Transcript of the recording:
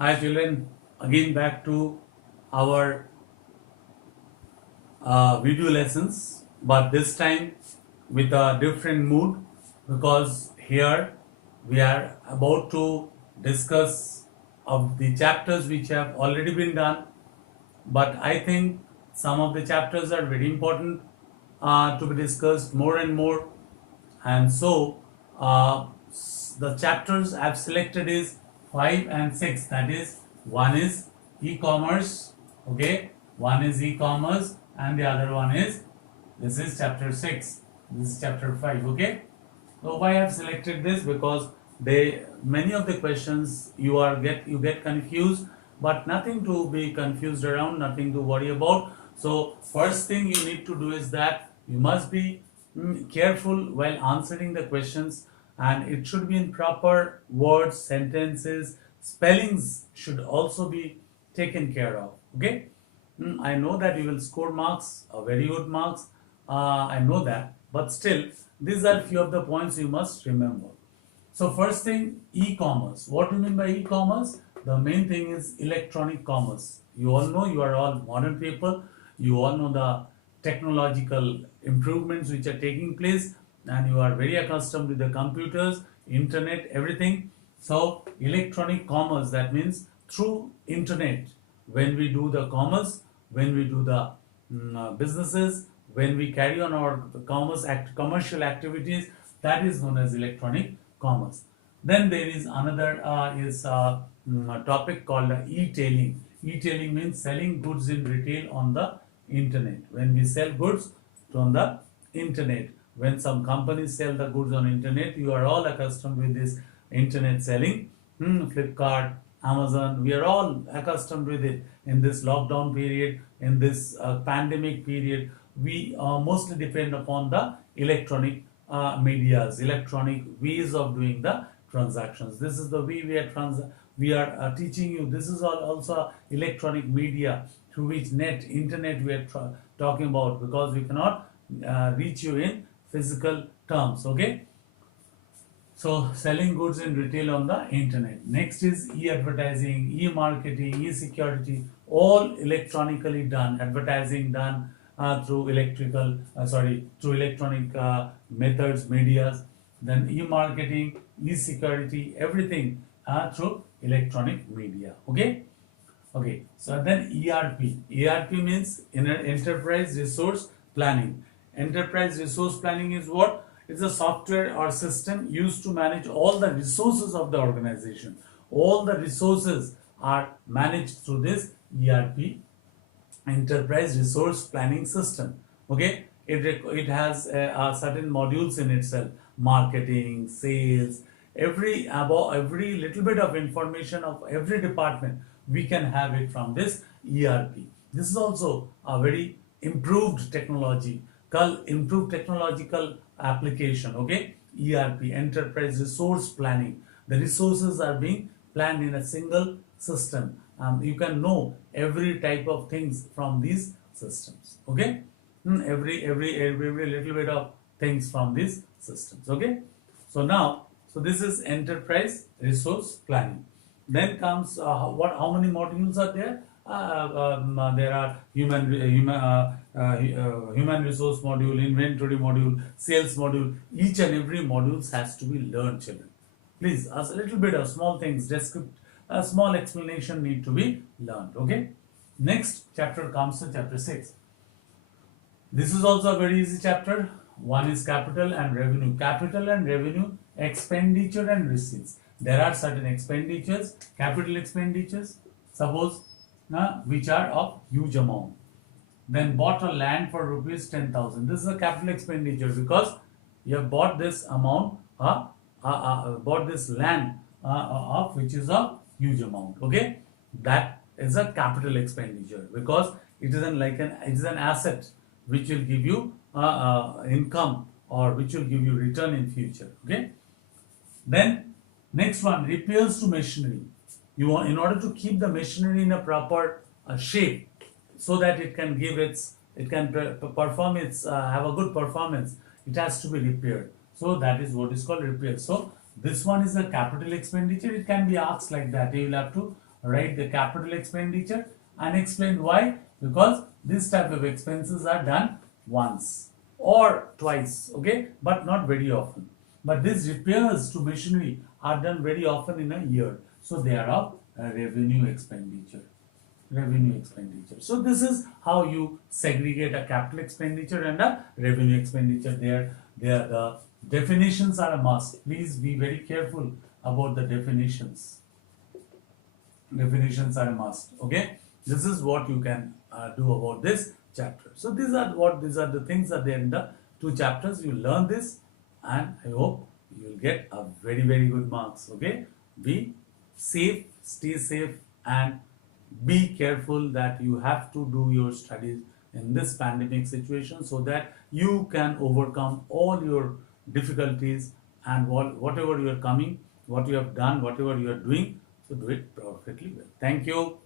Hi children, again back to our video lessons, but this time with a different mood because here we are about to discuss of the chapters which have already been done, but I think some of the chapters are very important to be discussed more and more, and so the chapters I've selected is 5 and 6. That is, one is e-commerce, okay, one is e-commerce, and the other one is, this is chapter 6, this is chapter 5, okay. So why I have selected this? Because they many of the questions you get confused, but nothing to be confused around, nothing to worry about. So first thing you need to do is that you must be careful while answering the questions, and it should be in proper words, sentences, spellings should also be taken care of. Okay. I know that you will score marks, very good marks. I know that, but still, these are few of the points you must remember. So first thing, e-commerce. What do you mean by e-commerce? The main thing is electronic commerce. You all know, you are all modern people. You all know the technological improvements which are taking place, and you are very accustomed to the computers, internet, everything. So electronic commerce, that means through internet, when we do the commerce, when we do the businesses, when we carry on our commercial activities, that is known as electronic commerce. Then there is another topic called e-tailing. E-tailing means selling goods in retail on the internet. When we sell goods on the internet, when some companies sell the goods on internet, you are all accustomed with this internet selling. Flipkart, Amazon, we are all accustomed with it. In this lockdown period, in this pandemic period, we mostly depend upon the electronic medias, electronic ways of doing the transactions. This is the way we are teaching you. This is also electronic media through which internet we are talking about, because we cannot reach you in physical terms. Okay. So selling goods in retail on the internet. Next is e-advertising, e-marketing, e-security, all electronically done. Advertising done through through electronic methods, medias. Then e-marketing, e-security, everything through electronic media. Okay. Okay, so then ERP. ERP means Enterprise Resource Planning. Enterprise Resource Planning is what? It's a software or system used to manage all the resources of the organization. All the resources are managed through this ERP, Enterprise Resource Planning System. Okay, it has certain modules in itself: marketing, sales, every little bit of information of every department we can have it from this ERP. This is also a very improved technological application. Okay, ERP, Enterprise Resource Planning. The resources are being planned in a single system. You can know every type of things from these systems. Okay. Every little bit of things from these systems. Okay. So this is Enterprise Resource Planning. Then comes how many modules are there? There are human resource module, inventory module, sales module. Each and every module has to be learned, children. Please, a little bit of small things, a small explanation need to be learned. Okay. Next chapter comes to chapter 6. This is also a very easy chapter. One is capital and revenue. Capital and revenue, expenditure and receipts. There are certain expenditures, capital expenditures, suppose, which are of huge amount. Then bought a land for rupees 10,000. This is a capital expenditure because you have bought this amount, bought this land of which is a huge amount. Okay, that is a capital expenditure because it is it is an asset which will give you income, or which will give you return in future. Okay. Then next one, repairs to machinery. You want, in order to keep the machinery in a proper shape, so that it can perform its have a good performance, it has to be repaired. So that is what is called repair. So this one is a capital expenditure. It can be asked like that. You will have to write the capital expenditure and explain why. Because this type of expenses are done once or twice, okay, but not very often. But these repairs to machinery are done very often in a year, so they are of revenue expenditure. Revenue expenditure. So this is how you segregate a capital expenditure and a revenue expenditure. There the definitions are a must. Please be very careful about the definitions. Definitions are a must. Okay, this is what you can do about this chapter. So these are the things that there in the two chapters. You learn this, and I hope you will get a very good marks. Okay, be safe, stay safe, and be careful that you have to do your studies in this pandemic situation so that you can overcome all your difficulties, and whatever you are coming, what you have done, whatever you are doing, so do it perfectly well. Thank you.